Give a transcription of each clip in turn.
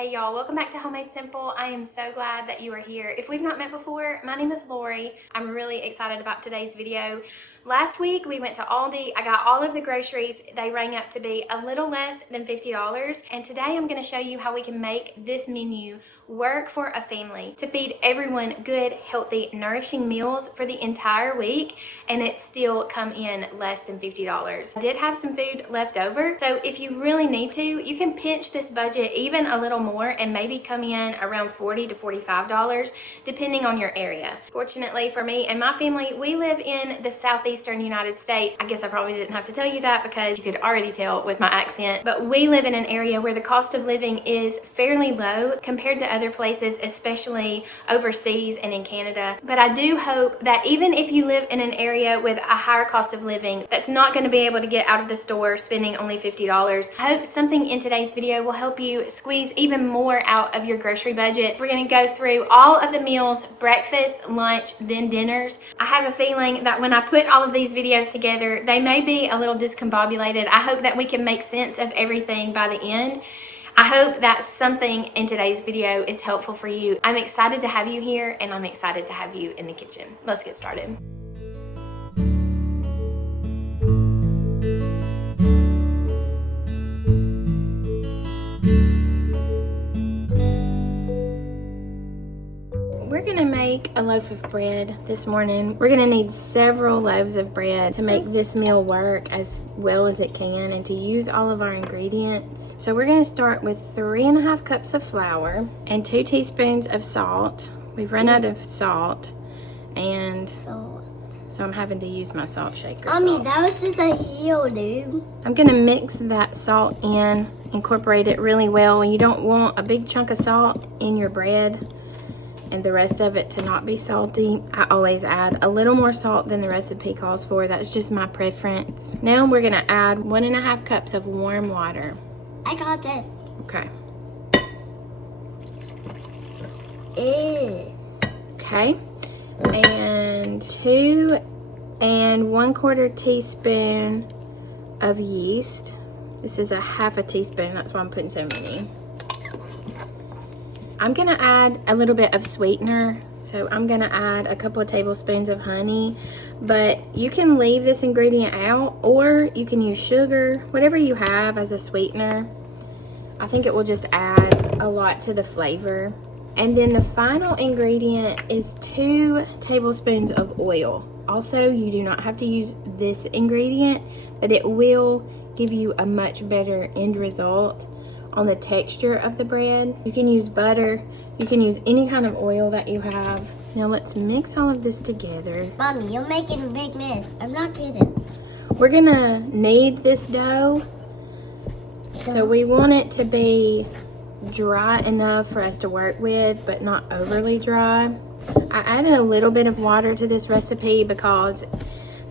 Hey y'all, welcome back to Homemade Simple. I am so glad that you are here. If we've not met before, my name is Lori. I'm really excited about today's video. Last week we went to Aldi. I got all of the groceries. They rang up to be a little less than $50. And today I'm going to show you how we can make this menu work for a family to feed everyone good, healthy, nourishing meals for the entire week and it still come in less than $50. I did have some food left over, so if you really need to, you can pinch this budget even a little more and maybe come in around $40 to $45 depending on your area. Fortunately for me and my family, we live in the southeastern United States. I guess I probably didn't have to tell you that because you could already tell with my accent, but we live in an area where the cost of living is fairly low compared to other places, especially overseas and in Canada. But I do hope that even if you live in an area with a higher cost of living that's not going to be able to get out of the store spending only $50, I hope something in today's video will help you squeeze even more out of your grocery budget. We're going to go through all of the meals, breakfast, lunch, then dinners. I have a feeling that when I put all of these videos together, they may be a little discombobulated. I hope that we can make sense of everything by the end. I hope that something in today's video is helpful for you. I'm excited to have you here and I'm excited to have you in the kitchen. Let's get started. We're gonna make a loaf of bread this morning. We're gonna need several loaves of bread to make this meal work as well as it can and to use all of our ingredients. So we're gonna start with 3.5 cups of flour and 2 teaspoons of salt. We've run out of salt and so I'm having to use my salt shaker. Mommy, that was just a heel, dude. I'm gonna mix that salt in, incorporate it really well. You don't want a big chunk of salt in your bread and the rest of it to not be salty. I always add a little more salt than the recipe calls for. That's just my preference. Now we're gonna add 1.5 cups of warm water. I got this. Okay. Ew. Okay. And 2 1/4 teaspoon of yeast. This is a 1/2 teaspoon, that's why I'm putting so many. I'm gonna add a little bit of sweetener. So I'm gonna add a couple of tablespoons of honey, but you can leave this ingredient out or you can use sugar, whatever you have as a sweetener. I think it will just add a lot to the flavor. And then the final ingredient is 2 tablespoons of oil. Also, you do not have to use this ingredient, but it will give you a much better end result on the texture of the bread. You can use butter, you can use any kind of oil that you have. Now let's mix all of this together. Mommy, you're making a big mess. I'm not kidding. We're gonna knead this dough. So we want it to be dry enough for us to work with, but not overly dry. I added a little bit of water to this recipe because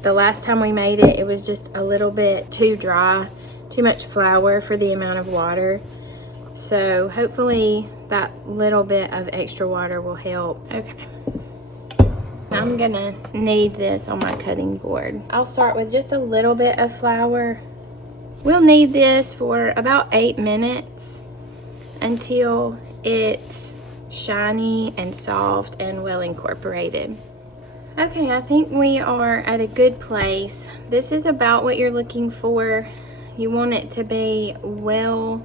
the last time we made it, it was just a little bit too dry. Too much flour for the amount of water. So hopefully that little bit of extra water will help. Okay. I'm gonna knead this on my cutting board. I'll start with just a little bit of flour. We'll knead this for about 8 minutes until it's shiny and soft and well incorporated. Okay, I think we are at a good place. This is about what you're looking for. You want it to be well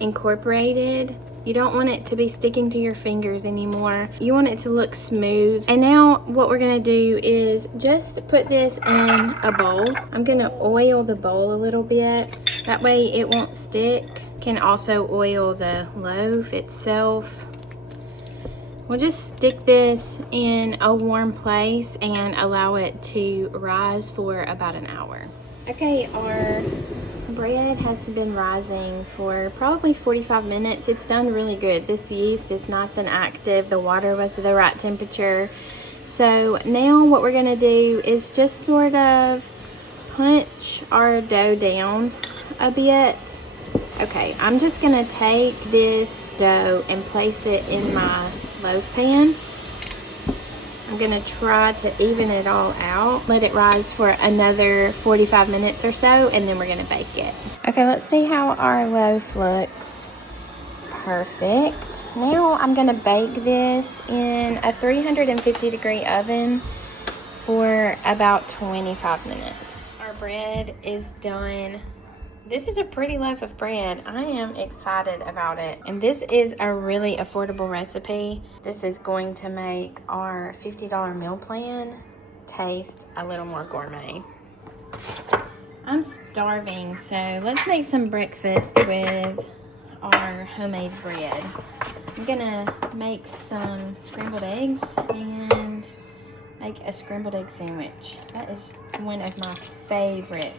incorporated. You don't want it to be sticking to your fingers anymore. You want it to look smooth. And now what we're gonna do is just put this in a bowl. I'm gonna oil the bowl a little bit. That way it won't stick. Can also oil the loaf itself. We'll just stick this in a warm place and allow it to rise for about an hour. Okay, our bread has been rising for probably 45 minutes. It's done really good. This yeast is nice and active. The water was the right temperature. So now what we're gonna do is just sort of punch our dough down a bit. Okay, I'm just gonna take this dough and place it in my loaf pan. I'm gonna try to even it all out. Let it rise for another 45 minutes or so, and then we're gonna bake it. Okay, let's see how our loaf looks. Perfect. Now I'm gonna bake this in a 350-degree oven for about 25 minutes. Our bread is done. This is a pretty loaf of bread. I am excited about it. And this is a really affordable recipe. This is going to make our $50 meal plan taste a little more gourmet. I'm starving, so let's make some breakfast with our homemade bread. I'm gonna make some scrambled eggs and make a scrambled egg sandwich. That is one of my favorite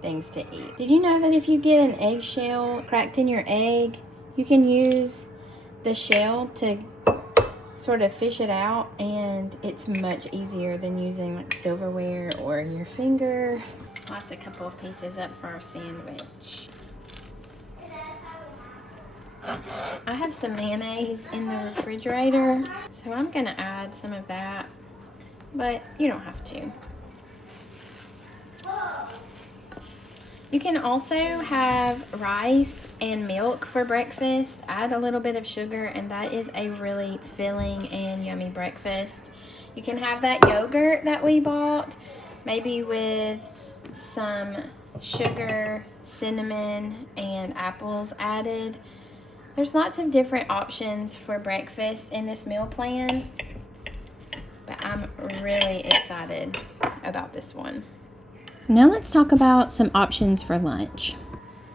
things to eat. Did you know that if you get an eggshell cracked in your egg, you can use the shell to sort of fish it out, and it's much easier than using like silverware or your finger. Slice a couple of pieces up for our sandwich. I have some mayonnaise in the refrigerator, so I'm gonna add some of that, but you don't have to. You can also have rice and milk for breakfast. Add a little bit of sugar, and that is a really filling and yummy breakfast. You can have that yogurt that we bought, maybe with some sugar, cinnamon, and apples added. There's lots of different options for breakfast in this meal plan, but I'm really excited about this one. Now let's talk about some options for lunch.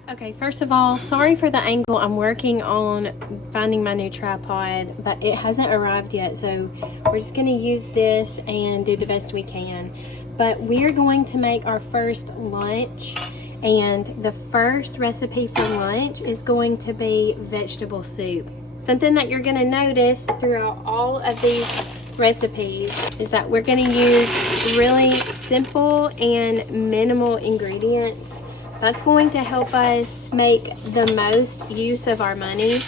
Okay, first of all, sorry for the angle. I'm working on finding my new tripod, but it hasn't arrived yet, so we're just going to use this and do the best we can. But we are going to make our first lunch, and the first recipe for lunch is going to be vegetable soup. Something that you're going to notice throughout all of these recipes is that we're going to use really simple and minimal ingredients. That's going to help us make the most use of our money.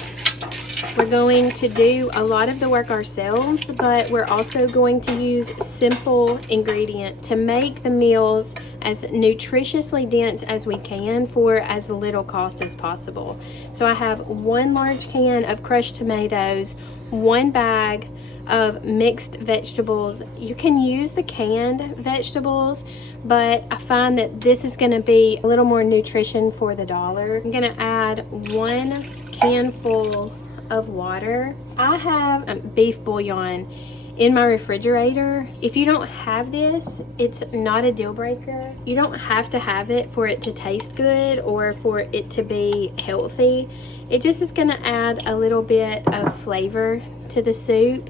We're going to do a lot of the work ourselves, but we're also going to use simple ingredients to make the meals as nutritiously dense as we can for as little cost as possible. So I have 1 large can of crushed tomatoes, 1 bag of mixed vegetables. You can use the canned vegetables, but I find that this is going to be a little more nutrition for the dollar. I'm going to add 1 can full of water. I have beef bouillon in my refrigerator. If you don't have this, it's not a deal breaker. You don't have to have it for it to taste good or for it to be healthy. It just is going to add a little bit of flavor to the soup.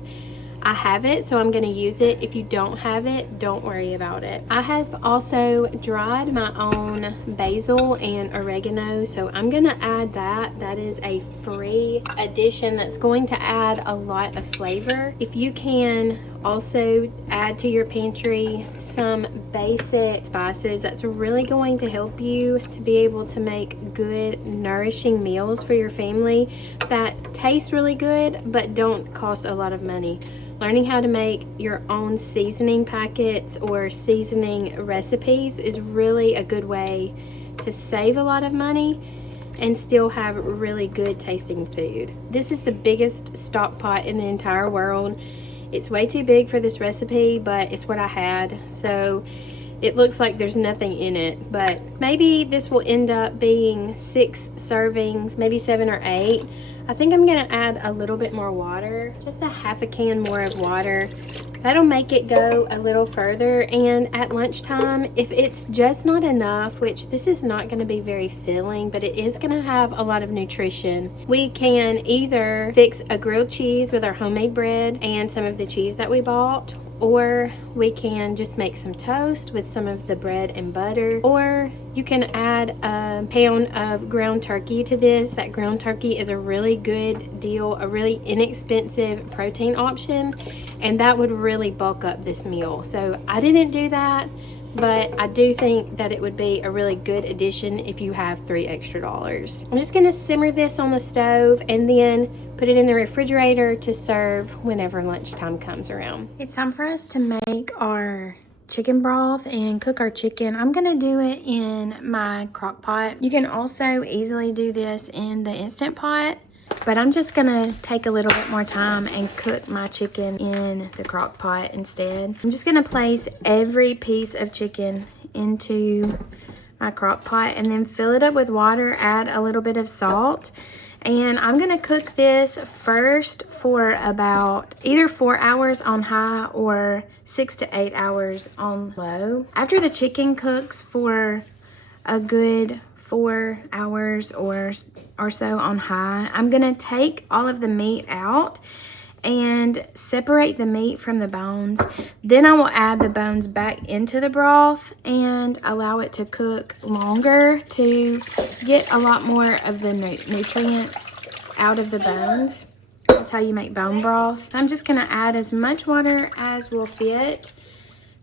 I have it, so I'm going to use it. If you don't have it, don't worry about it. I have also dried my own basil and oregano, so I'm going to add that. That is a free addition that's going to add a lot of flavor. If you can also add to your pantry some basic spices, that's really going to help you to be able to make good, nourishing meals for your family that taste really good but don't cost a lot of money. Learning how to make your own seasoning packets or seasoning recipes is really a good way to save a lot of money and still have really good tasting food. This is the biggest stock pot in the entire world. It's way too big for this recipe, but it's what I had, so it looks like there's nothing in it, but maybe this will end up being 6 servings, maybe 7 or 8. I think I'm gonna add a little bit more water, just a half a can more of water. That'll make it go a little further, and at lunchtime, if it's just not enough, which this is not gonna be very filling, but it is gonna have a lot of nutrition, we can either fix a grilled cheese with our homemade bread and some of the cheese that we bought, or we can just make some toast with some of the bread and butter, or you can add a pound of ground turkey to this. That ground turkey is a really good deal, a really inexpensive protein option, and that would really bulk up this meal. So I didn't do that, but I do think that it would be a really good addition if you have $3 extra. I'm just gonna simmer this on the stove and then put it in the refrigerator to serve whenever lunchtime comes around. It's time for us to make our chicken broth and cook our chicken. I'm gonna do it in my crock pot. You can also easily do this in the Instant Pot, But I'm just gonna take a little bit more time and cook my chicken in the crock pot instead. I'm just gonna place every piece of chicken into my crock pot and then fill it up with water, add a little bit of salt. And I'm gonna cook this first for about either 4 hours on high or 6 to 8 hours on low. After the chicken cooks for a good 4 hours or so on high, I'm gonna take all of the meat out and separate the meat from the bones. Then I will add the bones back into the broth and allow it to cook longer to get a lot more of the nutrients out of the bones. That's how you make bone broth. I'm just gonna add as much water as will fit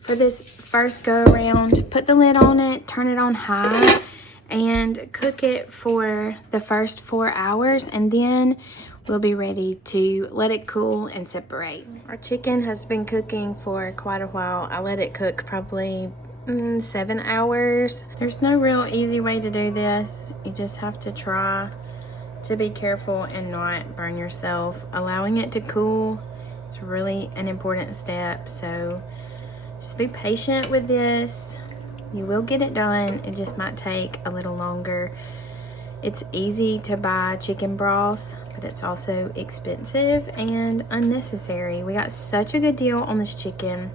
for this first go around. Put the lid on it, turn it on high, and cook it for the first 4 hours, and then we'll be ready to let it cool and separate. Our chicken has been cooking for quite a while. I let it cook probably 7 hours. There's no real easy way to do this. You just have to try to be careful and not burn yourself. Allowing it to cool is really an important step, so just be patient with this. You will get it done. It just might take a little longer. It's easy to buy chicken broth, but it's also expensive and unnecessary. We got such a good deal on this chicken,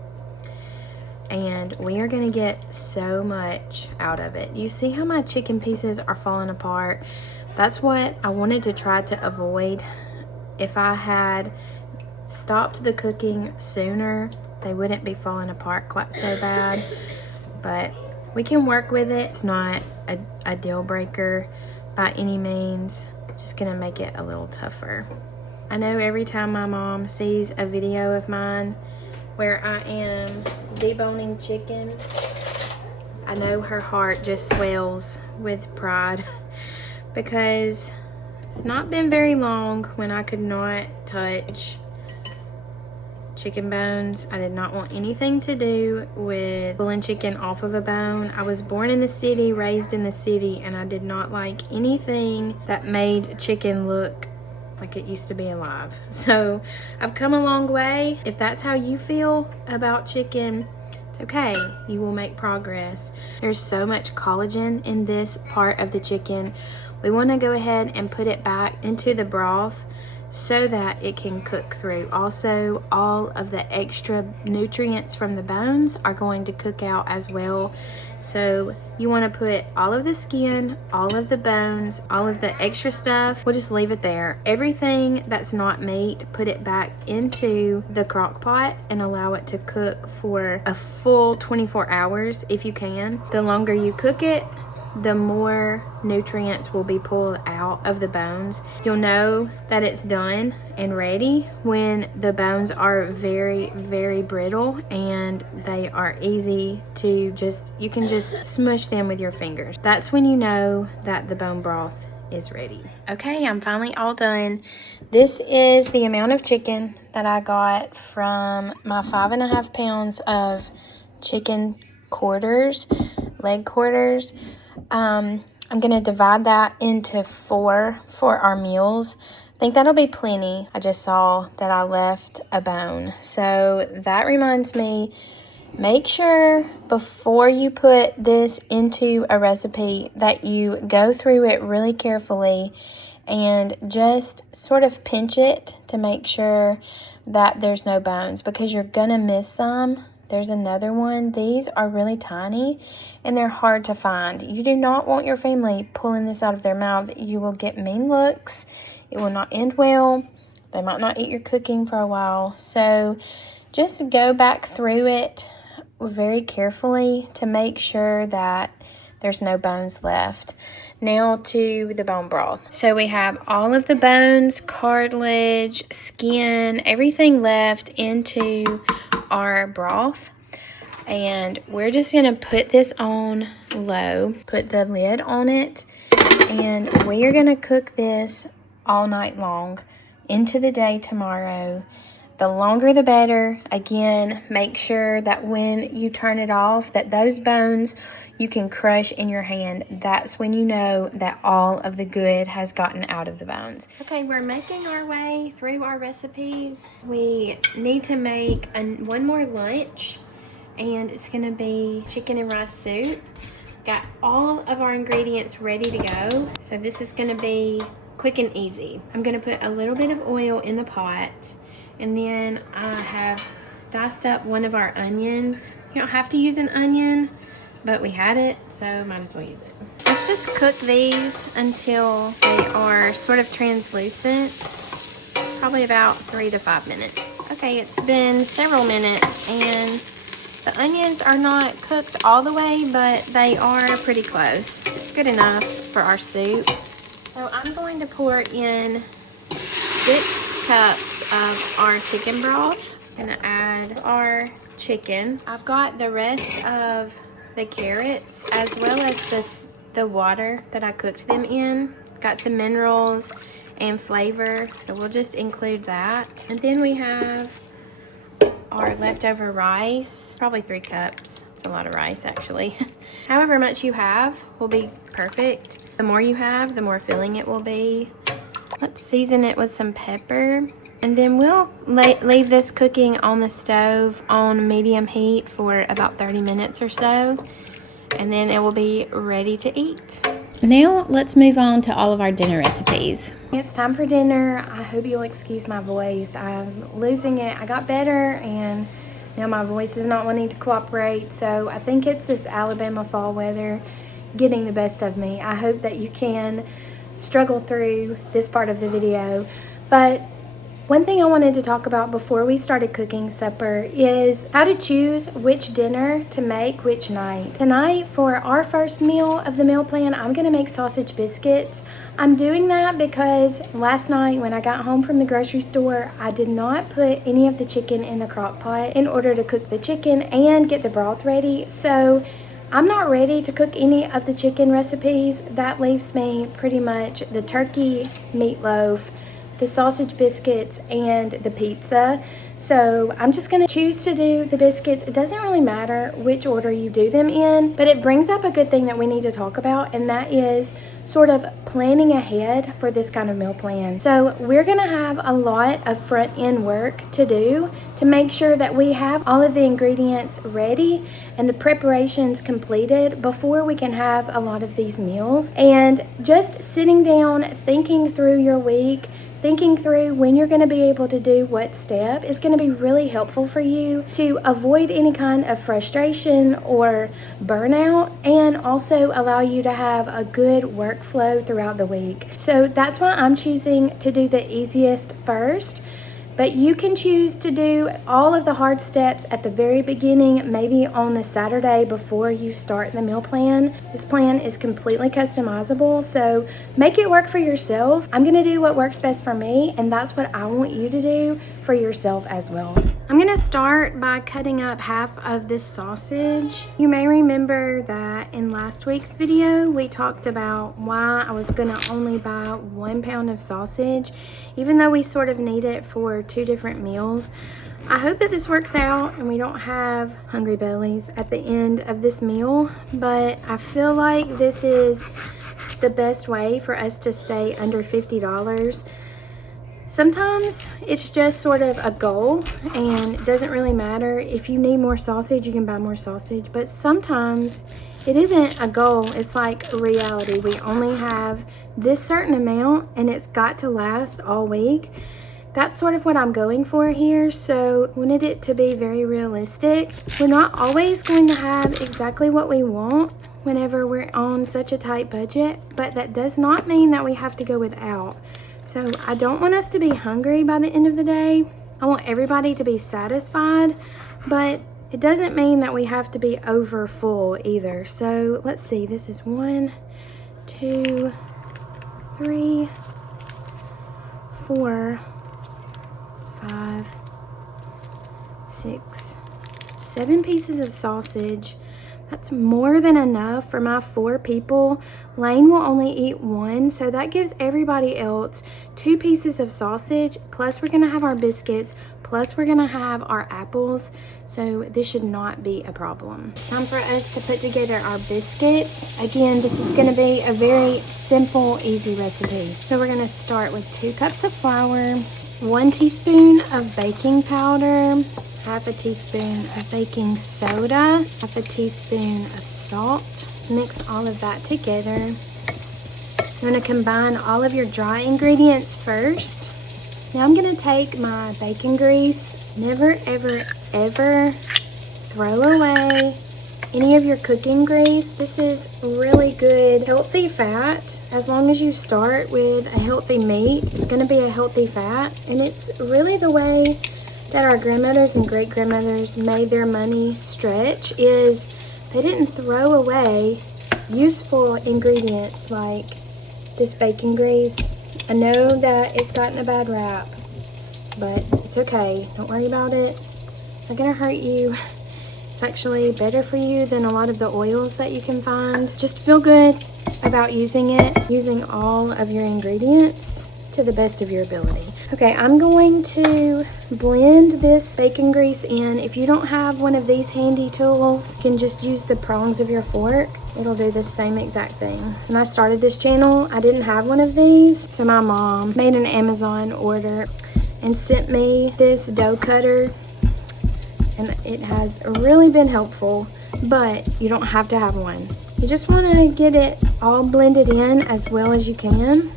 and we are gonna get so much out of it. You see how my chicken pieces are falling apart? That's what I wanted to try to avoid. If I had stopped the cooking sooner, they wouldn't be falling apart quite so bad, but we can work with it. It's not a deal breaker by any means. Just gonna make it a little tougher. I know every time my mom sees a video of mine where I am deboning chicken, I know her heart just swells with pride, because it's not been very long when I could not touch chicken bones. I did not want anything to do with pulling chicken off of a bone. I was born in the city, raised in the city, and I did not like anything that made chicken look like it used to be alive. So I've come a long way. If that's how you feel about chicken, it's okay. You will make progress. There's so much collagen in this part of the chicken. We want to go ahead and put it back into the broth so that it can cook through. Also, all of the extra nutrients from the bones are going to cook out as well. So you want to put all of the skin, all of the bones, all of the extra stuff, we'll just leave it there. Everything that's not meat, put it back into the crock pot and allow it to cook for a full 24 hours if you can. The longer you cook it, the more nutrients will be pulled out of the bones. You'll know that it's done and ready when the bones are very, very brittle and they are easy to you can just smush them with your fingers. That's when you know that the bone broth is ready. Okay, I'm finally all done. This is the amount of chicken that I got from my 5.5 pounds of chicken quarters, leg quarters. I'm gonna divide that into 4 for our meals. I think that'll be plenty. I just saw that I left a bone. So that reminds me, make sure before you put this into a recipe that you go through it really carefully and just sort of pinch it to make sure that there's no bones, because you're gonna miss some. There's another one. These are really tiny and they're hard to find. You do not want your family pulling this out of their mouths. You will get mean looks. It will not end well. They might not eat your cooking for a while. So just go back through it very carefully to make sure that there's no bones left. Now to the bone broth. So we have all of the bones, cartilage, skin, everything left into our broth, and we're just gonna put this on low, put the lid on it, and we are gonna cook this all night long into the day tomorrow. The longer the better. Again, make sure that when you turn it off, that those bones you can crush in your hand. That's when you know that all of the good has gotten out of the bones. Okay, we're making our way through our recipes. We need to make one more lunch, and it's gonna be chicken and rice soup. Got all of our ingredients ready to go. So this is gonna be quick and easy. I'm gonna put a little bit of oil in the pot, and then I have diced up one of our onions. You don't have to use an onion, but we had it, so might as well use it. Let's just cook these until they are sort of translucent, probably about 3 to 5 minutes. Okay, it's been several minutes, and the onions are not cooked all the way, but they are pretty close. Good enough for our soup. So I'm going to pour in 6 cups of our chicken broth. I'm gonna add our chicken. I've got the rest of the carrots as well as the water that I cooked them in. Got some minerals and flavor, so we'll just include that. And then we have our leftover rice, probably 3 cups. It's a lot of rice actually. However much you have will be perfect. The more you have, the more filling it will be. Let's season it with some pepper. And then we'll leave this cooking on the stove on medium heat for about 30 minutes or so. And then it will be ready to eat. Now let's move on to all of our dinner recipes. It's time for dinner. I hope you'll excuse my voice. I'm losing it. I got better and now my voice is not wanting to cooperate. So I think it's this Alabama fall weather getting the best of me. I hope that you can struggle through this part of the video. But one thing I wanted to talk about before we started cooking supper is how to choose which dinner to make which night. Tonight, for our first meal of the meal plan, I'm gonna make sausage biscuits. I'm doing that because last night when I got home from the grocery store, I did not put any of the chicken in the crock pot in order to cook the chicken and get the broth ready. So I'm not ready to cook any of the chicken recipes. That leaves me pretty much the turkey meatloaf, the sausage biscuits, and the pizza. So I'm just gonna choose to do the biscuits. It doesn't really matter which order you do them in, but it brings up a good thing that we need to talk about, and that is sort of planning ahead for this kind of meal plan. So we're gonna have a lot of front end work to do to make sure that we have all of the ingredients ready and the preparations completed before we can have a lot of these meals. And just sitting down, thinking through your week, thinking through when you're going to be able to do what step is going to be really helpful for you to avoid any kind of frustration or burnout, and also allow you to have a good workflow throughout the week. So that's why I'm choosing to do the easiest first. But you can choose to do all of the hard steps at the very beginning, maybe on the Saturday before you start the meal plan. This plan is completely customizable, so make it work for yourself. I'm gonna do what works best for me, and that's what I want you to do for yourself as well. I'm gonna start by cutting up half of this sausage. You may remember that in last week's video, we talked about why I was gonna only buy 1 pound of sausage, even though we sort of need it for 2 different meals. I hope that this works out and we don't have hungry bellies at the end of this meal, but I feel like this is the best way for us to stay under $50. Sometimes it's just sort of a goal, and it doesn't really matter. If you need more sausage, you can buy more sausage, but sometimes it isn't a goal, it's like a reality. We only have this certain amount and it's got to last all week. That's sort of what I'm going for here, so I wanted it to be very realistic. We're not always going to have exactly what we want whenever we're on such a tight budget, but that does not mean that we have to go without. So I don't want us to be hungry by the end of the day. I want everybody to be satisfied, but it doesn't mean that we have to be over full either. So let's see, this is 1, 2, 3, 4, 5, 6, 7 pieces of sausage. That's more than enough for my 4 people. Lane will only eat 1, so that gives everybody else 2 pieces of sausage, plus we're gonna have our biscuits, plus we're gonna have our apples, so this should not be a problem. It's time for us to put together our biscuits. Again, this is gonna be a very simple, easy recipe. So we're gonna start with 2 cups of flour, 1 teaspoon of baking powder, half a teaspoon of baking soda, half a teaspoon of salt. Let's mix all of that together. You're gonna combine all of your dry ingredients first. Now I'm gonna take my bacon grease. Never, ever, ever throw away any of your cooking grease. This is really good, healthy fat. As long as you start with a healthy meat, it's gonna be a healthy fat. And it's really the way that our grandmothers and great-grandmothers made their money stretch, is they didn't throw away useful ingredients like this bacon grease. I know that it's gotten a bad rap, but it's okay. Don't worry about it. It's not gonna hurt you. It's actually better for you than a lot of the oils that you can find. Just feel good about using it, using all of your ingredients to the best of your ability. Okay, I'm going to blend this bacon grease in. If you don't have one of these handy tools, you can just use the prongs of your fork. It'll do the same exact thing. When I started this channel, I didn't have one of these, so my mom made an Amazon order and sent me this dough cutter, and it has really been helpful, but you don't have to have one. You just want to get it all blended in as well as you can.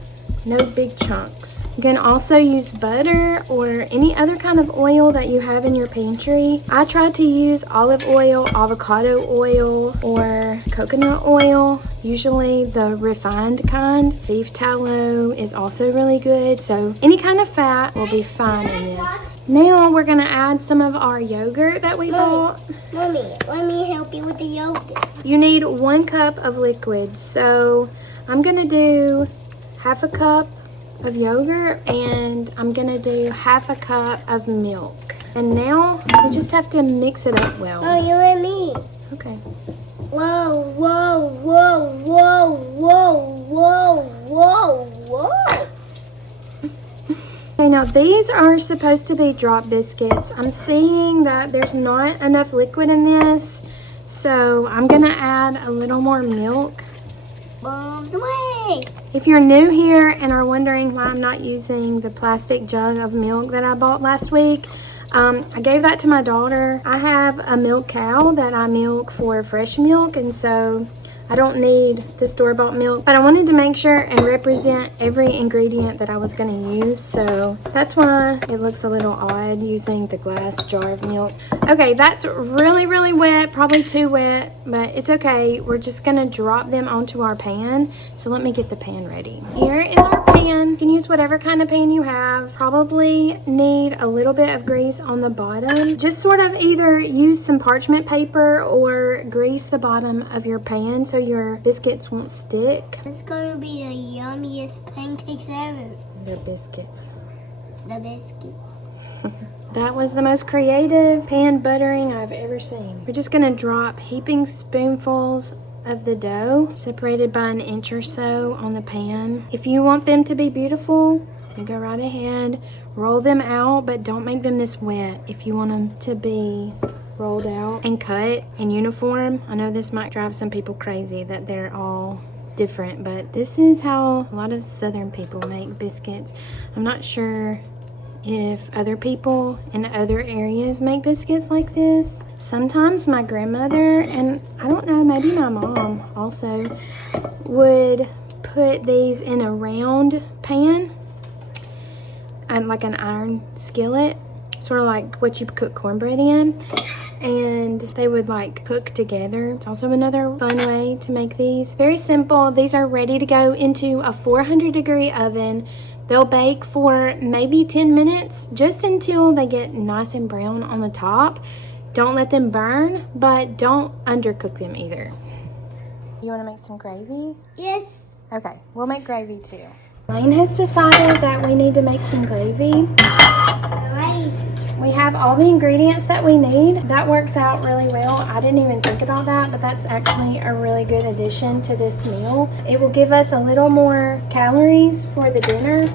No big chunks. You can also use butter or any other kind of oil that you have in your pantry. I try to use olive oil, avocado oil, or coconut oil, usually the refined kind. Beef tallow is also really good, so any kind of fat will be fine in this. Now we're gonna add some of our yogurt that we bought. Mommy, let me help you with the yogurt. You need 1 cup of liquid, so I'm gonna do half a cup of yogurt, and I'm gonna do half a cup of milk. And now we just have to mix it up well. Oh, you and me. Okay. Whoa, whoa, whoa, whoa, whoa, whoa, whoa, whoa. Okay, now these are supposed to be drop biscuits. I'm seeing that there's not enough liquid in this, so I'm gonna add a little more milk. All the way. If you're new here and are wondering why I'm not using the plastic jug of milk that I bought last week, I gave that to my daughter. I have a milk cow that I milk for fresh milk, and so I don't need the store-bought milk, but I wanted to make sure and represent every ingredient that I was going to use, so that's why it looks a little odd using the glass jar of milk. Okay, that's really, really wet, probably too wet, but it's okay. We're just going to drop them onto our pan, so let me get the pan ready. Here is our pan. You can use whatever kind of pan you have. Probably need a little bit of grease on the bottom. Just sort of either use some parchment paper or grease the bottom of your pan so your biscuits won't stick. It's going to be the yummiest pancakes ever. They're biscuits. The biscuits. That was the most creative pan buttering I've ever seen. We're just gonna drop heaping spoonfuls of the dough, separated by 1 inch or so on the pan. If you want them to be beautiful, you go right ahead. Roll them out, but don't make them this wet if you want them to be rolled out and cut in uniform. I know this might drive some people crazy that they're all different, but this is how a lot of southern people make biscuits. I'm not sure if other people in other areas make biscuits like this. Sometimes my grandmother, and I don't know, maybe my mom also, would put these in a round pan and like an iron skillet, sort of like what you cook cornbread in, and they would like cook together. It's also another fun way to make these. Very simple. These are ready to go into a 400-degree oven. They'll bake for maybe 10 minutes, just until they get nice and brown on the top. Don't let them burn, but don't undercook them either. You want to make some gravy? Yes. Okay, we'll make gravy too. Lane has decided that we need to make some gravy. Right. We We have all the ingredients that we need. That works out really well. I didn't even think about that, but that's actually a really good addition to this meal. It will give us a little more calories for the dinner.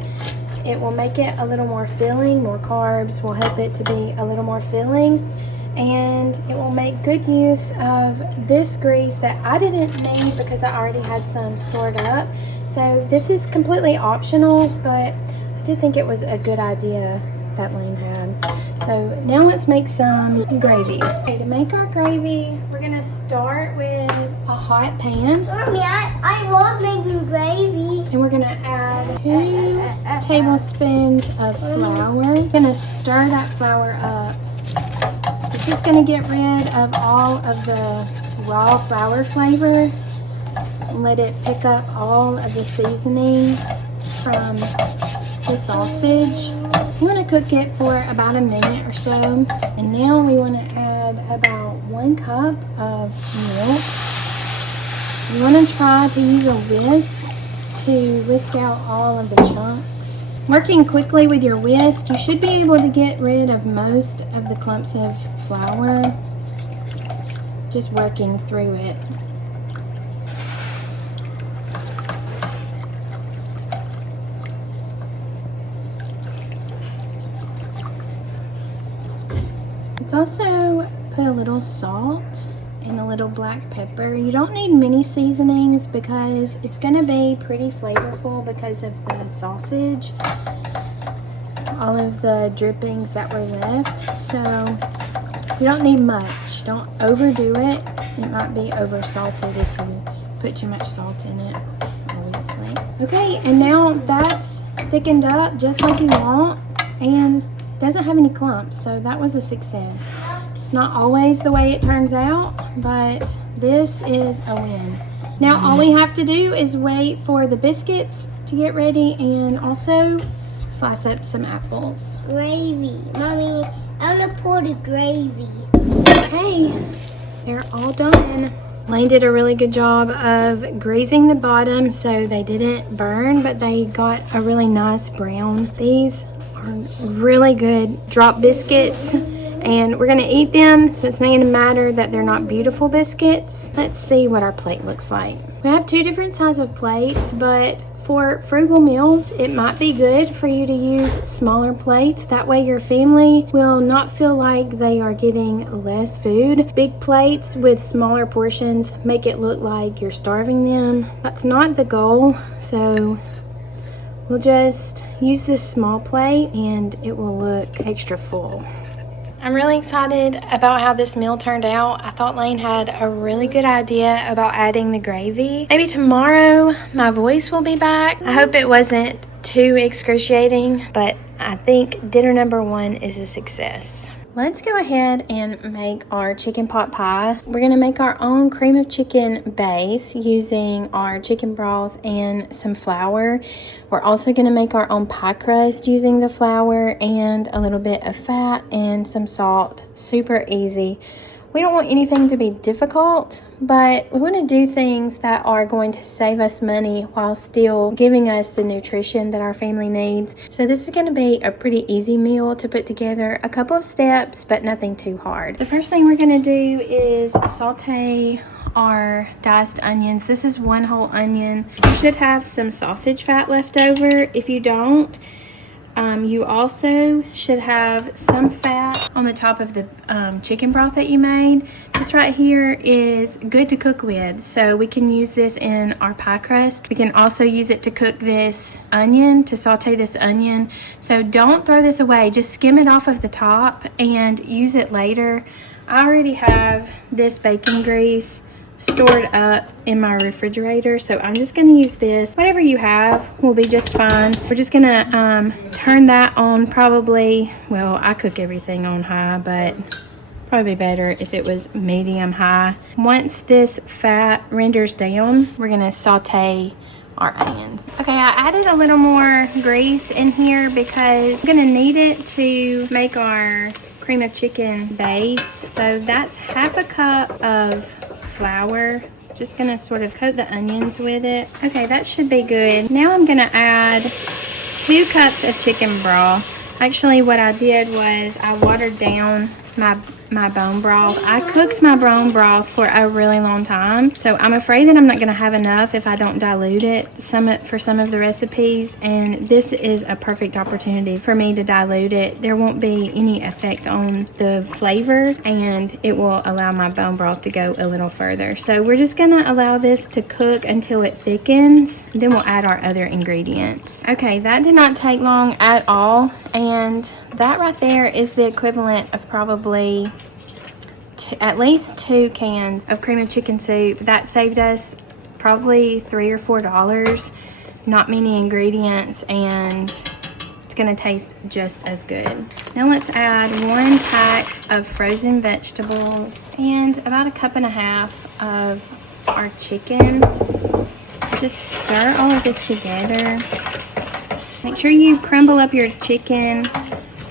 It will make it a little more filling. More carbs will help it to be a little more filling. And it will make good use of this grease that I didn't need because I already had some stored up. So this is completely optional, but I did think it was a good idea that Lane had. So now let's make some gravy. Okay, to make our gravy, we're gonna start with a hot pan. Mommy, I love making gravy. And we're gonna add 2 tablespoons of flour. We're gonna stir that flour up. This is gonna get rid of all of the raw flour flavor. Let it pick up all of the seasoning from the sausage. You want to cook it for about a minute or so. And now we want to add about 1 cup of milk. You want to try to use a whisk to whisk out all of the chunks. Working quickly with your whisk, you should be able to get rid of most of the clumps of flour. Just working through it. Let's also put a little salt and a little black pepper. You don't need many seasonings because it's going to be pretty flavorful because of the sausage, all of the drippings that were left. So you don't need much. Don't overdo it. It might be over salted if you put too much salt in it, obviously. Okay, and now that's thickened up just like you want and doesn't have any clumps, so that was a success. It's not always the way it turns out, but this is a win. Now all we have to do is wait for the biscuits to get ready and also slice up some apples. Gravy. Mommy, I want to pour the gravy. Okay, they're all done. Lane did a really good job of greasing the bottom so they didn't burn, but they got a really nice brown. These really good drop biscuits and we're gonna eat them, so it's not gonna matter that they're not beautiful biscuits. Let's see what our plate looks like. We have 2 different sizes of plates, but for frugal meals it might be good for you to use smaller plates. That way your family will not feel like they are getting less food. Big plates with smaller portions make it look like you're starving them. That's not the goal, so we'll just use this small plate and it will look extra full. I'm really excited about how this meal turned out. I thought Lane had a really good idea about adding the gravy. Maybe tomorrow my voice will be back. I hope it wasn't too excruciating, but I think dinner number 1 is a success. Let's go ahead and make our chicken pot pie. We're gonna make our own cream of chicken base using our chicken broth and some flour. We're also gonna make our own pie crust using the flour and a little bit of fat and some salt. Super easy. We don't want anything to be difficult, but we want to do things that are going to save us money while still giving us the nutrition that our family needs. So this is going to be a pretty easy meal to put together. A couple of steps, but nothing too hard. The first thing we're going to do is saute our diced onions. This is 1 whole onion. You should have some sausage fat left over. If you don't, you also should have some fat on the top of the chicken broth that you made. This right here is good to cook with, so we can use this in our pie crust. We can also use it to cook this onion, to saute this onion. So don't throw this away, just skim it off of the top and use it later. I already have this bacon grease stored up in my refrigerator, so I'm just going to use this. Whatever you have will be just fine. We're just going to turn that on probably, well, I cook everything on high, but probably better if it was medium high. Once this fat renders down, we're going to saute our onions. Okay, I added a little more grease in here because I'm going to need it to make our cream of chicken base. So that's half a cup of flour. Just gonna sort of coat the onions with it. Okay, that should be good. Now I'm gonna add 2 cups of chicken broth. Actually, what I did was I watered down my bone broth. I cooked my bone broth for a really long time, so I'm afraid that I'm not going to have enough if I don't dilute it for some of the recipes, and this is a perfect opportunity for me to dilute it. There won't be any effect on the flavor, and it will allow my bone broth to go a little further. So we're just going to allow this to cook until it thickens, then we'll add our other ingredients. Okay, that did not take long at all, and that right there is the equivalent of probably at least 2 cans of cream of chicken soup. That saved us probably $3 or $4. Not many ingredients, and it's gonna taste just as good. Now let's add 1 pack of frozen vegetables and about 1.5 cups of our chicken. Just stir all of this together. Make sure you crumble up your chicken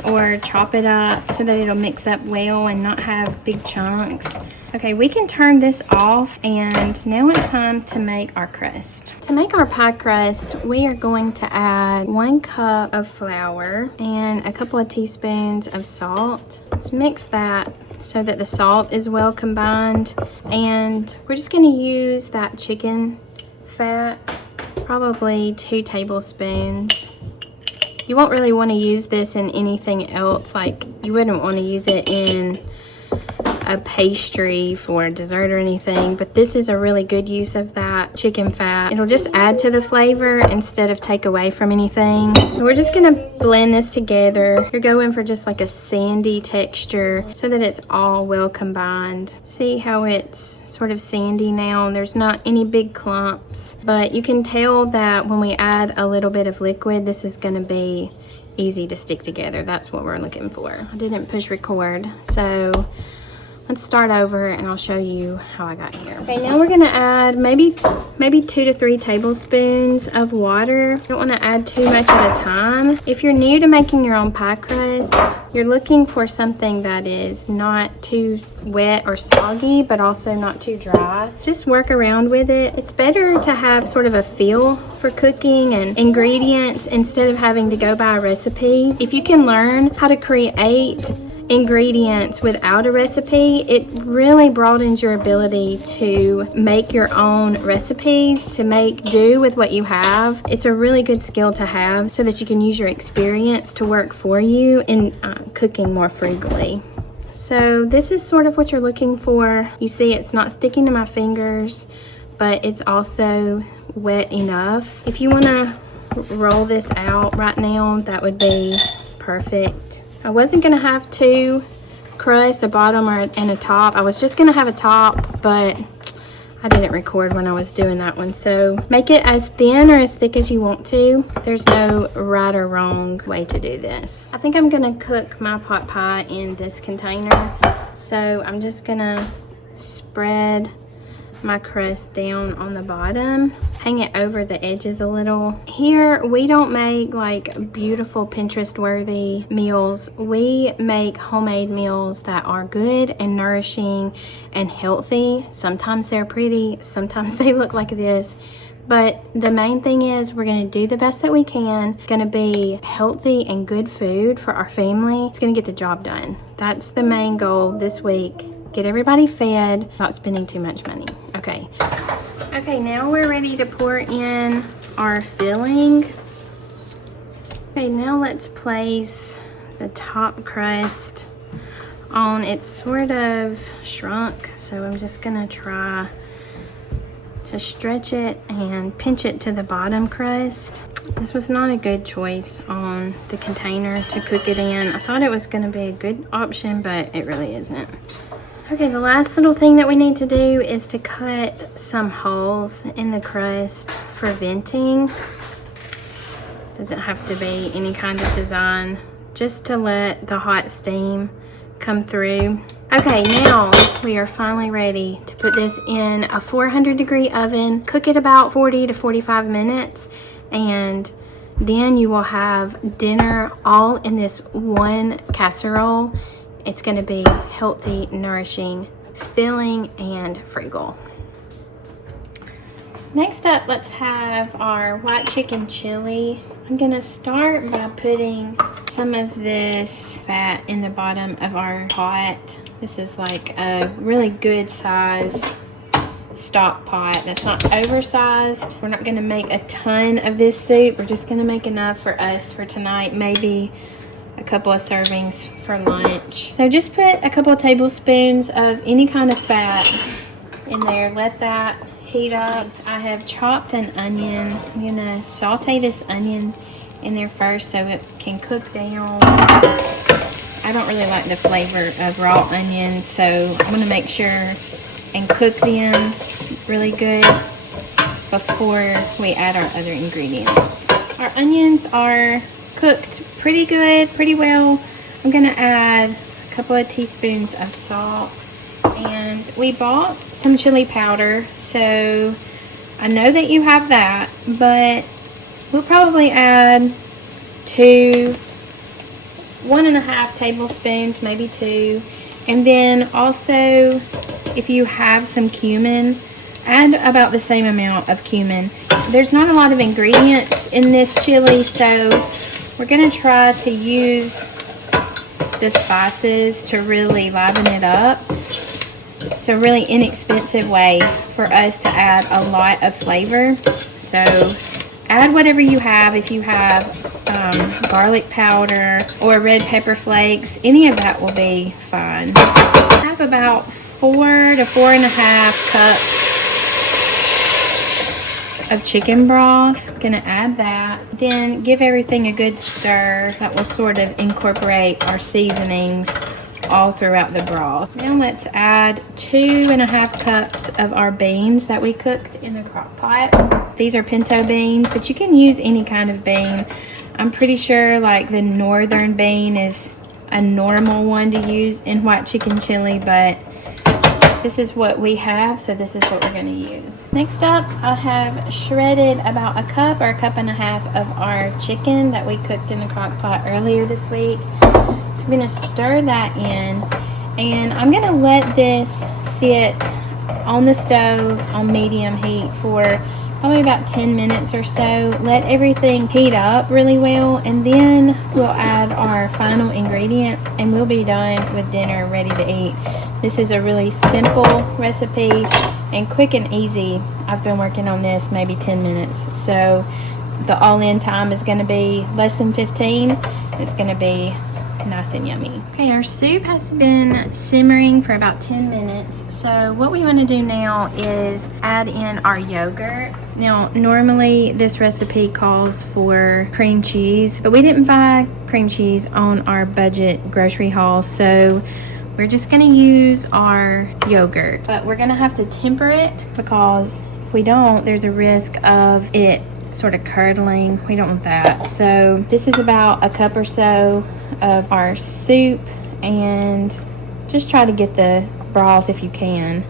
or chop it up so that it'll mix up well and not have big chunks. Okay, we can turn this off, and now it's time to make our crust. To make our pie crust, we are going to add 1 cup of flour and a couple of teaspoons of salt. Let's mix that so that the salt is well combined, and we're just gonna use that chicken fat, probably 2 tablespoons. You won't really want to use this in anything else. Like, you wouldn't want to use it in a pastry for dessert or anything, but this is a really good use of that chicken fat. It'll just add to the flavor instead of take away from anything. We're just gonna blend this together. You're going for just like a sandy texture so that it's all well combined. See how it's sort of sandy now? There's not any big clumps, but you can tell that when we add a little bit of liquid, this is gonna be easy to stick together. That's what we're looking for. I didn't push record, so let's start over and I'll show you how I got here. Okay, now we're gonna add maybe 2 to 3 tablespoons of water. You don't wanna add too much at a time. If you're new to making your own pie crust, you're looking for something that is not too wet or soggy, but also not too dry. Just work around with it. It's better to have sort of a feel for cooking and ingredients instead of having to go by a recipe. If you can learn how to create ingredients without a recipe, it really broadens your ability to make your own recipes, to make do with what you have. It's a really good skill to have so that you can use your experience to work for you in cooking more frugally. So this is sort of what you're looking for. You see it's not sticking to my fingers, but it's also wet enough. If you want to roll this out right now, that would be perfect. I wasn't gonna have 2 crusts, a bottom and a top. I was just gonna have a top, but I didn't record when I was doing that one. So make it as thin or as thick as you want to. There's no right or wrong way to do this. I think I'm gonna cook my pot pie in this container. So I'm just gonna spread my crust down on the bottom, hang it over the edges a little. Here we don't make like beautiful Pinterest worthy meals. We make homemade meals that are good and nourishing and healthy. Sometimes they're pretty, sometimes they look like this, but the main thing is we're gonna do the best that we can. It's gonna be healthy and good food for our family. It's gonna get the job done. That's the main goal this week. Get everybody fed without spending too much money. Okay. Okay, now we're ready to pour in our filling. Okay, now let's place the top crust on. It's sort of shrunk, so I'm just gonna try to stretch it and pinch it to the bottom crust. This was not a good choice on the container to cook it in. I thought it was gonna be a good option, but it really isn't. Okay, the last little thing that we need to do is to cut some holes in the crust for venting. Doesn't have to be any kind of design, just to let the hot steam come through. Okay, now we are finally ready to put this in a 400-degree oven. Cook it about 40 to 45 minutes, and then you will have dinner all in this one casserole. It's gonna be healthy, nourishing, filling, and frugal. Next up, let's have our white chicken chili. I'm gonna start by putting some of this fat in the bottom of our pot. This is like a really good size stock pot that's not oversized. We're not gonna make a ton of this soup. We're just gonna make enough for us for tonight, maybe a couple of servings for lunch. So just put a couple of tablespoons of any kind of fat in there. Let that heat up. I have chopped an onion. I'm gonna saute this onion in there first so it can cook down. I don't really like the flavor of raw onions, so I'm gonna make sure and cook them really good before we add our other ingredients. Our onions are cooked pretty good, pretty well. I'm gonna add a couple of teaspoons of salt, and we bought some chili powder, so I know that you have that, but we'll probably add 1.5 tablespoons, maybe 2. And then also, if you have some cumin, add about the same amount of cumin. There's not a lot of ingredients in this chili, so we're gonna try to use the spices to really liven it up. It's a really inexpensive way for us to add a lot of flavor. So add whatever you have. If you have garlic powder or red pepper flakes, any of that will be fine. I have about 4 to 4.5 cups of chicken broth. I'm gonna add that. Then give everything a good stir. That will sort of incorporate our seasonings all throughout the broth. Now let's add 2.5 cups of our beans that we cooked in the crock pot. These are pinto beans, but you can use any kind of bean. I'm pretty sure like the northern bean is a normal one to use in white chicken chili, but this is what we have, so this is what we're going to use. Next up, I have shredded about 1 cup or 1.5 cups of our chicken that we cooked in the crock pot earlier this week. So I'm going to stir that in, and I'm going to let this sit on the stove on medium heat for probably about 10 minutes or so. Let everything heat up really well, and then we'll add our final ingredient and we'll be done with dinner, ready to eat. This is a really simple recipe and quick and easy. I've been working on this maybe 10 minutes, so the all-in time is going to be less than 15. It's going to be nice and yummy. Okay, our soup has been simmering for about 10 minutes. So what we want to do now is add in our yogurt. Now, normally this recipe calls for cream cheese, but we didn't buy cream cheese on our budget grocery haul, so we're just going to use our yogurt. But we're going to have to temper it, because if we don't, there's a risk of it sort of curdling. We don't want that. So this is about 1 cup or so of our soup, and just try to get the broth if you can,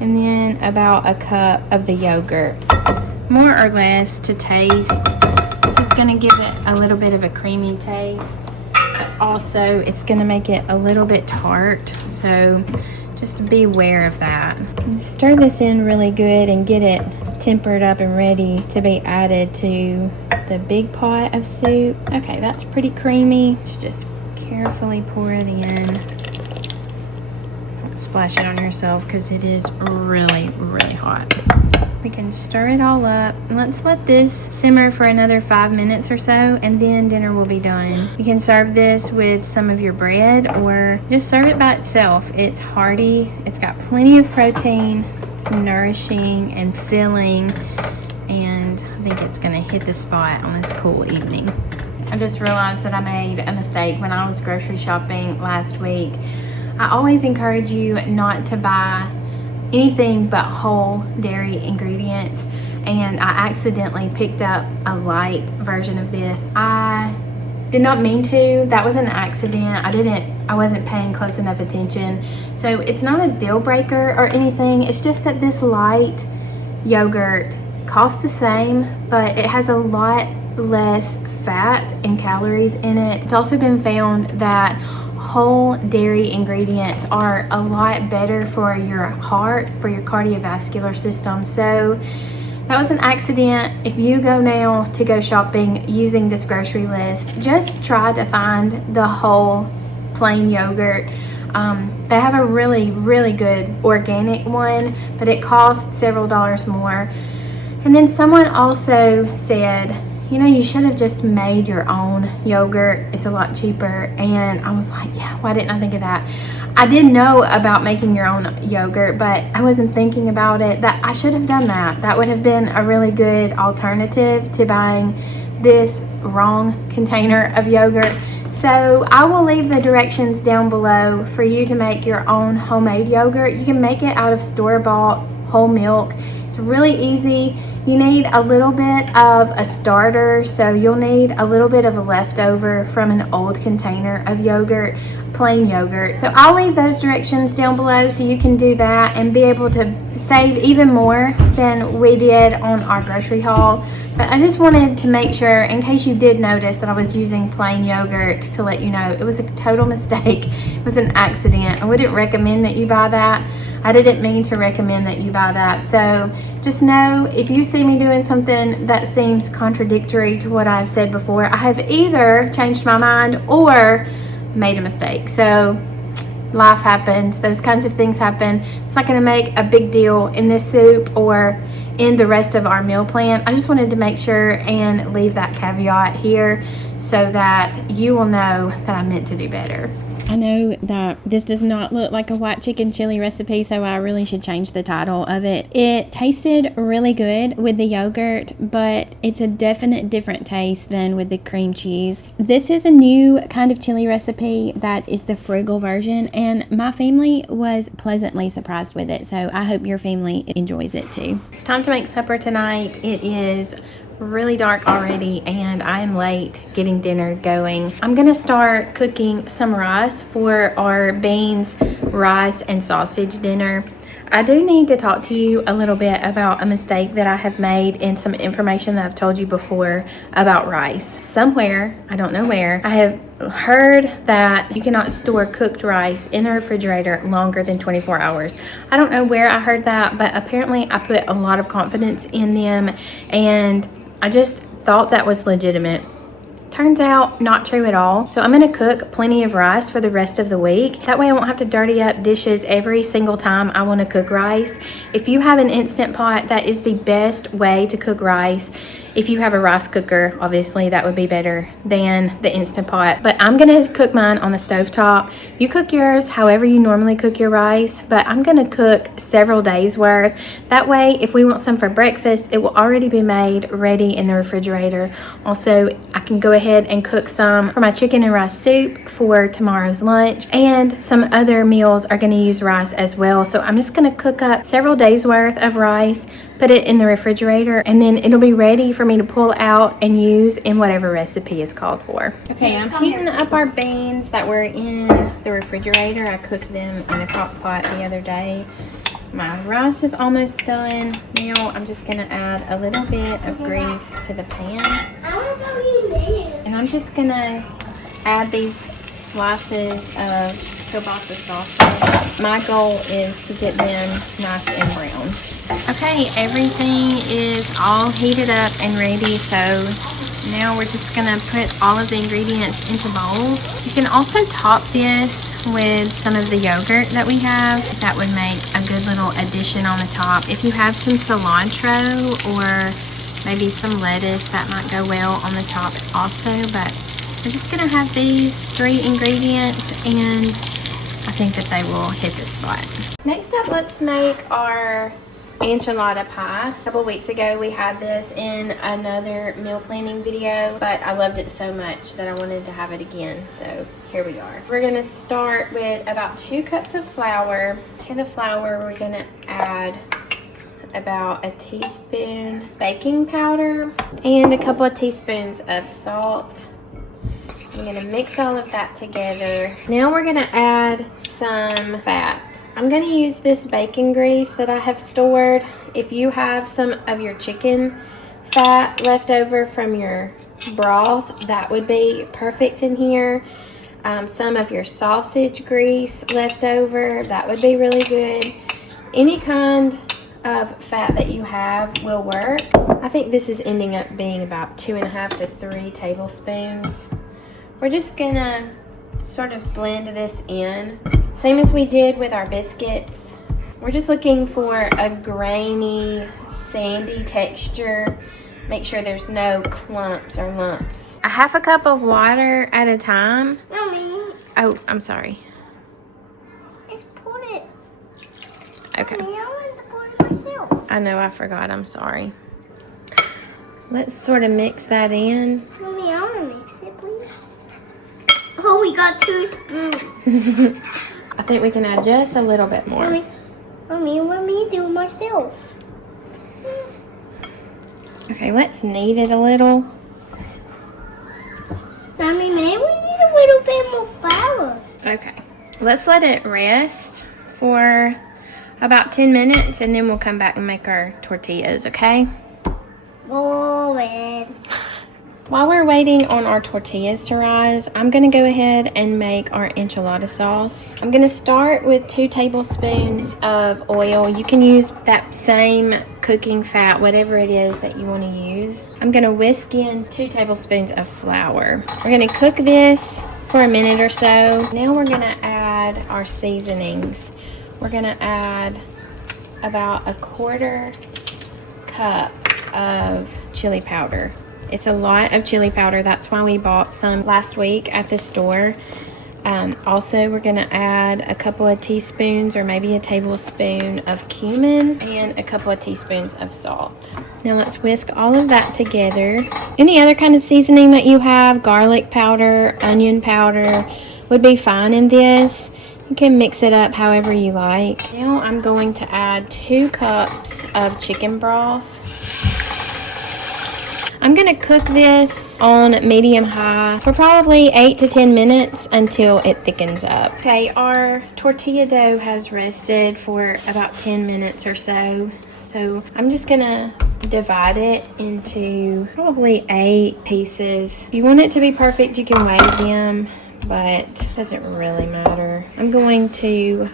and then about 1 cup of the yogurt, more or less to taste. This is going to give it a little bit of a creamy taste, but also it's going to make it a little bit tart, so just be aware of that. And stir this in really good and get it tempered up and ready to be added to the big pot of soup. Okay, that's pretty creamy. Just carefully pour it in. Don't splash it on yourself because it is really, really hot. We can stir it all up. Let's let this simmer for another 5 minutes or so, and then dinner will be done. You can serve this with some of your bread or just serve it by itself. It's hearty. It's got plenty of protein. It's nourishing and filling, and I think it's gonna hit the spot on this cool evening. I just realized that I made a mistake when I was grocery shopping last week. I always encourage you not to buy anything but whole dairy ingredients, and I accidentally picked up a light version of this. I did not mean to. That was an accident. I wasn't paying close enough attention. So it's not a deal breaker or anything. It's just that this light yogurt costs the same, but it has a lot less fat and calories in it. It's also been found that whole dairy ingredients are a lot better for your heart, for your cardiovascular system. So That was an accident. If you go now to go shopping using this grocery list, just try to find the whole plain yogurt. They have a really, really good organic one, but it costs several dollars more. And then someone also said, you know, you should have just made your own yogurt. It's a lot cheaper. And I was like, yeah, why didn't I think of that? I did know about making your own yogurt, but I wasn't thinking about it. That I should have done that. That would have been a really good alternative to buying this wrong container of yogurt. So I will leave the directions down below for you to make your own homemade yogurt. You can make it out of store-bought whole milk. It's really easy. You need a little bit of a starter, so you'll need a little bit of a leftover from an old container of yogurt, plain yogurt. So I'll leave those directions down below so you can do that and be able to save even more than we did on our grocery haul. But I just wanted to make sure, in case you did notice that I was using plain yogurt, to let you know it was a total mistake. It was an accident. I wouldn't recommend that you buy that. I didn't mean to recommend that you buy that. So just know, if you see me doing something that seems contradictory to what I've said before, I have either changed my mind or made a mistake. So life happens. Those kinds of things happen. It's not going to make a big deal in this soup or in the rest of our meal plan. I just wanted to make sure and leave that caveat here so that you will know that I meant to do better. I know that this does not look like a white chicken chili recipe, so I really should change the title of it. It tasted really good with the yogurt, but it's a definite different taste than with the cream cheese. This is a new kind of chili recipe that is the frugal version, and my family was pleasantly surprised with it, so I hope your family enjoys it too. It's time to make supper tonight. It is really dark already and I am late getting dinner going. I'm gonna start cooking some rice for our beans, rice, and sausage dinner. I do need to talk to you a little bit about a mistake that I have made and some information that I've told you before about rice. Somewhere, I don't know where, I have heard that you cannot store cooked rice in the refrigerator longer than 24 hours. I don't know where I heard that, but apparently I put a lot of confidence in them and I just thought that was legitimate. Turns out not true at all. So I'm gonna cook plenty of rice for the rest of the week. That way I won't have to dirty up dishes every single time I wanna cook rice. If you have an Instant Pot, that is the best way to cook rice. If you have a rice cooker, obviously that would be better than the Instant Pot. But I'm gonna cook mine on the stovetop. You cook yours however you normally cook your rice, but I'm gonna cook several days worth. That way, if we want some for breakfast, it will already be made, ready in the refrigerator. Also, I can go ahead and cook some for my chicken and rice soup for tomorrow's lunch, and some other meals are gonna use rice as well. So I'm just gonna cook up several days worth of rice, put it in the refrigerator, and then it'll be ready for me to pull out and use in whatever recipe is called for. Okay, I'm heating up our beans that were in the refrigerator. I cooked them in the crock pot the other day. My rice is almost done. Now I'm just gonna add a little bit of grease to the pan. And I'm just gonna add these slices of kielbasa sausage. My goal is to get them nice and brown. Okay, everything is all heated up and ready, so now we're just gonna put all of the ingredients into bowls. You can also top this with some of the yogurt that we have. That would make a good little addition on the top. If you have some cilantro or maybe some lettuce, that might go well on the top also, but we're just gonna have these 3 ingredients and I think that they will hit the spot. Next up, let's make our enchilada pie. A couple weeks ago we had this in another meal planning video, but I loved it so much that I wanted to have it again, so here we are. We're gonna start with about 2 cups of flour. To the flour we're gonna add about a teaspoon baking powder and a couple of teaspoons of salt. I'm gonna mix all of that together. Now we're gonna add some fat. I'm gonna use this bacon grease that I have stored. If you have some of your chicken fat left over from your broth, that would be perfect in here. Some of your sausage grease left over, that would be really good. Any kind of fat that you have will work. I think this is ending up being about 2.5 to 3 tablespoons. We're just gonna sort of blend this in. Same as we did with our biscuits. We're just looking for a grainy, sandy texture. Make sure there's no clumps or lumps. 1/2 cup of water at a time. Mommy. Oh, I'm sorry. Just put it. Okay. Mommy, I want to pour it myself. I know, I forgot. I'm sorry. Let's sort of mix that in. Mommy, I want to mix it, please. Oh, we got 2 spoons. I think we can add just a little bit more. Mommy, let me do it myself. Okay, let's knead it a little. Mommy, maybe we need a little bit more flour. Okay, let's let it rest for about 10 minutes and then we'll come back and make our tortillas, okay? Boring. While we're waiting on our tortillas to rise, I'm gonna go ahead and make our enchilada sauce. I'm gonna start with 2 tablespoons of oil. You can use that same cooking fat, whatever it is that you wanna use. I'm gonna whisk in 2 tablespoons of flour. We're gonna cook this for a minute or so. Now we're gonna add our seasonings. We're gonna add about 1/4 cup of chili powder. It's a lot of chili powder. That's why we bought some last week at the store. Also, we're gonna add a couple of teaspoons or maybe a tablespoon of cumin and a couple of teaspoons of salt. Now let's whisk all of that together. Any other kind of seasoning that you have, garlic powder, onion powder, would be fine in this. You can mix it up however you like. Now I'm going to add 2 cups of chicken broth. I'm gonna cook this on medium-high for probably 8 to 10 minutes until it thickens up. Okay, our tortilla dough has rested for about 10 minutes or so. So I'm just gonna divide it into probably 8 pieces. If you want it to be perfect, you can weigh them, but it doesn't really matter. I'm going to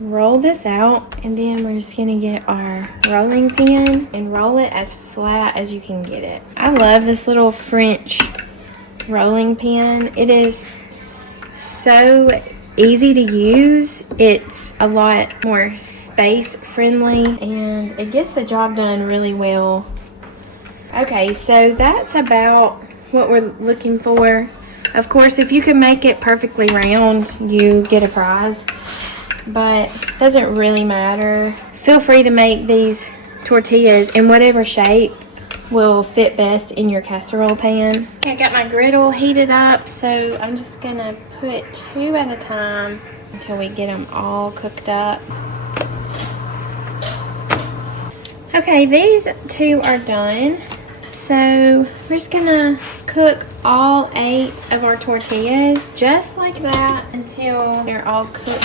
roll this out and then we're just gonna get our rolling pin and roll it as flat as you can get it. I love this little French rolling pin. It is so easy to use. It's a lot more space friendly and it gets the job done really well. Okay, so that's about what we're looking for. Of course, if you can make it perfectly round, you get a prize. But it doesn't really matter. Feel free to make these tortillas in whatever shape will fit best in your casserole pan. Okay, I got my griddle heated up, so I'm just gonna put 2 at a time until we get them all cooked up. Okay, these 2 are done. So we're just gonna cook all 8 of our tortillas just like that until they're all cooked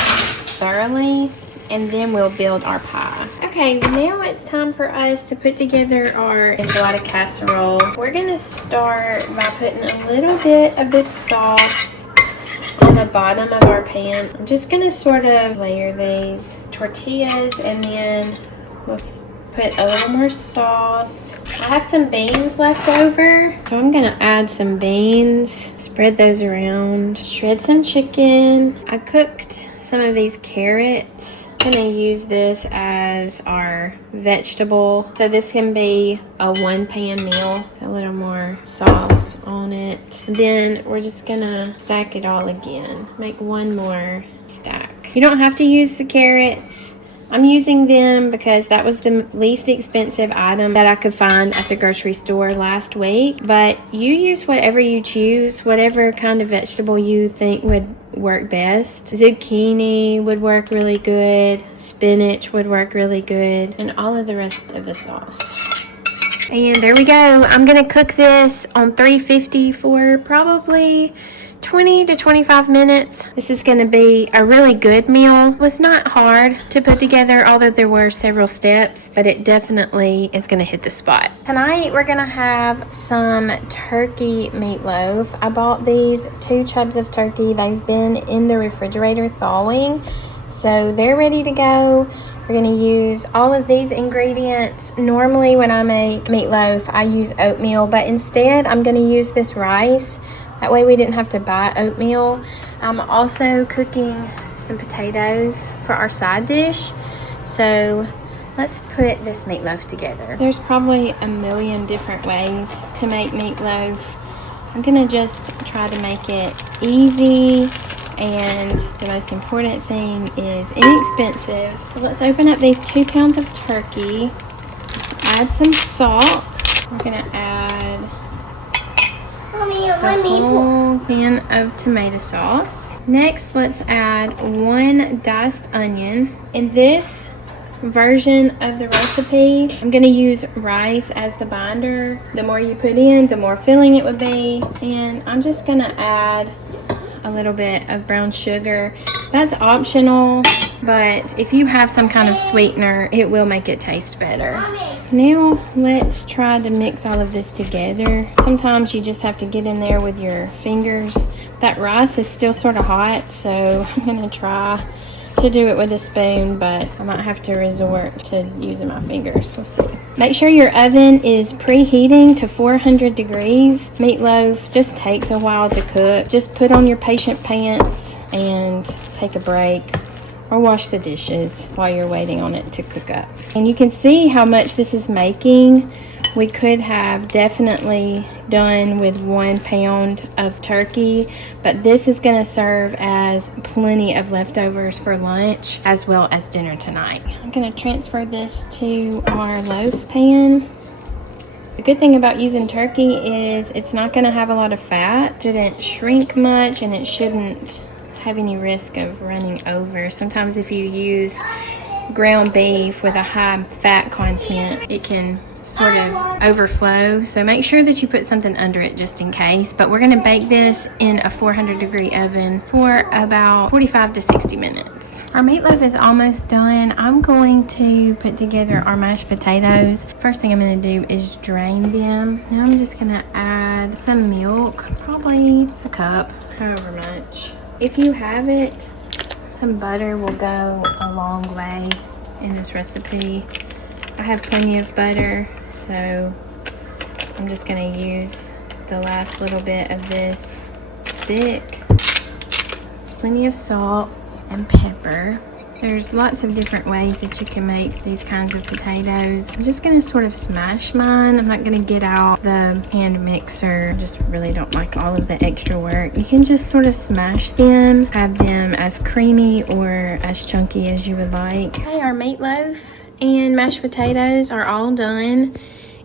thoroughly, and then we'll build our pie. Okay, now it's time for us to put together our enchilada casserole. We're gonna start by putting a little bit of this sauce on the bottom of our pan. I'm just gonna sort of layer these tortillas and then we'll put a little more sauce. I have some beans left over, so I'm gonna add some beans, spread those around, shred some chicken. I cooked some of these carrots. I'm gonna use this as our vegetable. So this can be a 1-pan meal. A little more sauce on it. And then we're just gonna stack it all again. Make 1 more stack. You don't have to use the carrots. I'm using them because that was the least expensive item that I could find at the grocery store last week. But you use whatever you choose, whatever kind of vegetable you think would work best. Zucchini would work really good. Spinach would work really good. And all of the rest of the sauce. And there we go. I'm going to cook this on 350 for probably 20 to 25 minutes. This is going to be a really good meal. It was not hard to put together, although there were several steps, but it definitely is going to hit the spot. Tonight we're going to have some turkey meatloaf. I bought these 2 chubs of turkey. They've been in the refrigerator thawing, so they're ready to go. We're gonna use all of these ingredients. Normally when I make meatloaf, I use oatmeal, but instead I'm gonna use this rice. That way we didn't have to buy oatmeal. I'm also cooking some potatoes for our side dish. So let's put this meatloaf together. There's probably a million different ways to make meatloaf. I'm gonna just try to make it easy, and the most important thing is inexpensive. So let's open up these 2 pounds of turkey. Let's add some salt. We're gonna add the whole can of tomato sauce. Next, let's add 1 diced onion. In this version of the recipe, I'm going to use rice as the binder. The more you put in, the more filling it would be. And I'm just going to add a little bit of brown sugar. That's optional, but if you have some kind of sweetener, it will make it taste better. Now let's try to mix all of this together. Sometimes you just have to get in there with your fingers. That rice is still sort of hot, so I'm going to try to do it with a spoon, but I might have to resort to using my fingers. We'll see. Make sure your oven is preheating to 400 degrees. Meatloaf just takes a while to cook. Just put on your patient pants and take a break, or wash the dishes while you're waiting on it to cook up. And you can see how much this is making. We could have definitely done with 1 pound of turkey, but this is going to serve as plenty of leftovers for lunch as well as dinner tonight. I'm going to transfer this to our loaf pan. The good thing about using turkey is it's not going to have a lot of fat. It shouldn't shrink much, and it shouldn't have any risk of running over. Sometimes if you use ground beef with a high fat content, it can sort of overflow, so make sure that you put something under it just in case. But we're going to bake this in a 400 degree oven for about 45 to 60 minutes. Our meatloaf is almost done. I'm going to put together our mashed potatoes. First thing I'm going to do is drain them. Now I'm just going to add some milk, probably a cup, however much. If you have it, some butter will go a long way in this recipe. I have plenty of butter, so I'm just going to use the last little bit of this stick. Plenty of salt and pepper. There's lots of different ways that you can make these kinds of potatoes. I'm just going to sort of smash mine. I'm not going to get out the hand mixer. I just really don't like all of the extra work. You can just sort of smash them, have them as creamy or as chunky as you would like. Okay, our meatloaf and mashed potatoes are all done.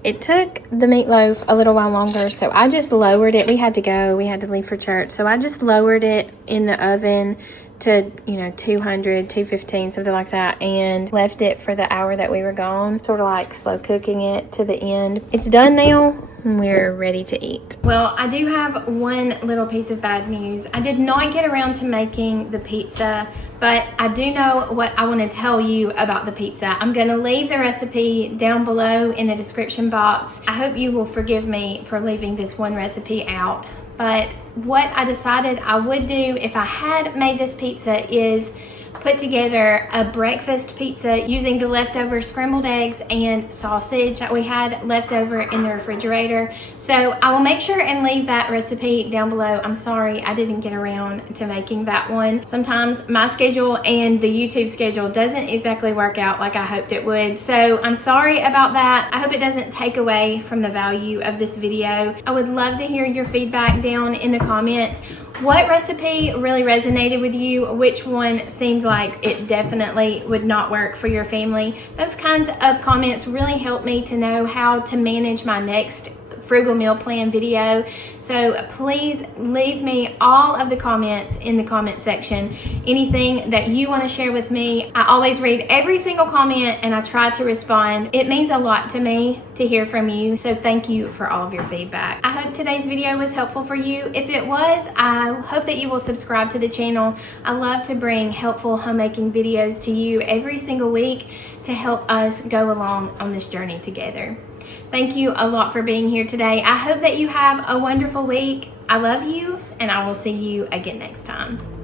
It took the meatloaf a little while longer, so I just lowered it. We had to go, we had to leave for church, so I just lowered it in the oven to 200, 215, something like that, and left it for the hour that we were gone, sort of like slow cooking it to the end. It's done now, and we're ready to eat. Well, I do have one little piece of bad news. I did not get around to making the pizza, but I do know what I want to tell you about the pizza. I'm going to leave the recipe down below in the description box. I hope you will forgive me for leaving this one recipe out. But what I decided I would do if I had made this pizza is put together a breakfast pizza using the leftover scrambled eggs and sausage that we had left over in the refrigerator. So I will make sure and leave that recipe down below. I'm sorry I didn't get around to making that one. Sometimes my schedule and the YouTube schedule doesn't exactly work out like I hoped it would. So I'm sorry about that. I hope it doesn't take away from the value of this video. I would love to hear your feedback down in the comments. What recipe really resonated with you? Which one seemed like it definitely would not work for your family? Those kinds of comments really help me to know how to manage my next frugal meal plan video. So please leave me all of the comments in the comment section. Anything that you want to share with me. I always read every single comment and I try to respond. It means a lot to me to hear from you, so thank you for all of your feedback. I hope today's video was helpful for you. If it was, I hope that you will subscribe to the channel. I love to bring helpful homemaking videos to you every single week to help us go along on this journey together. Thank you a lot for being here today. I hope that you have a wonderful week. I love you, and I will see you again next time.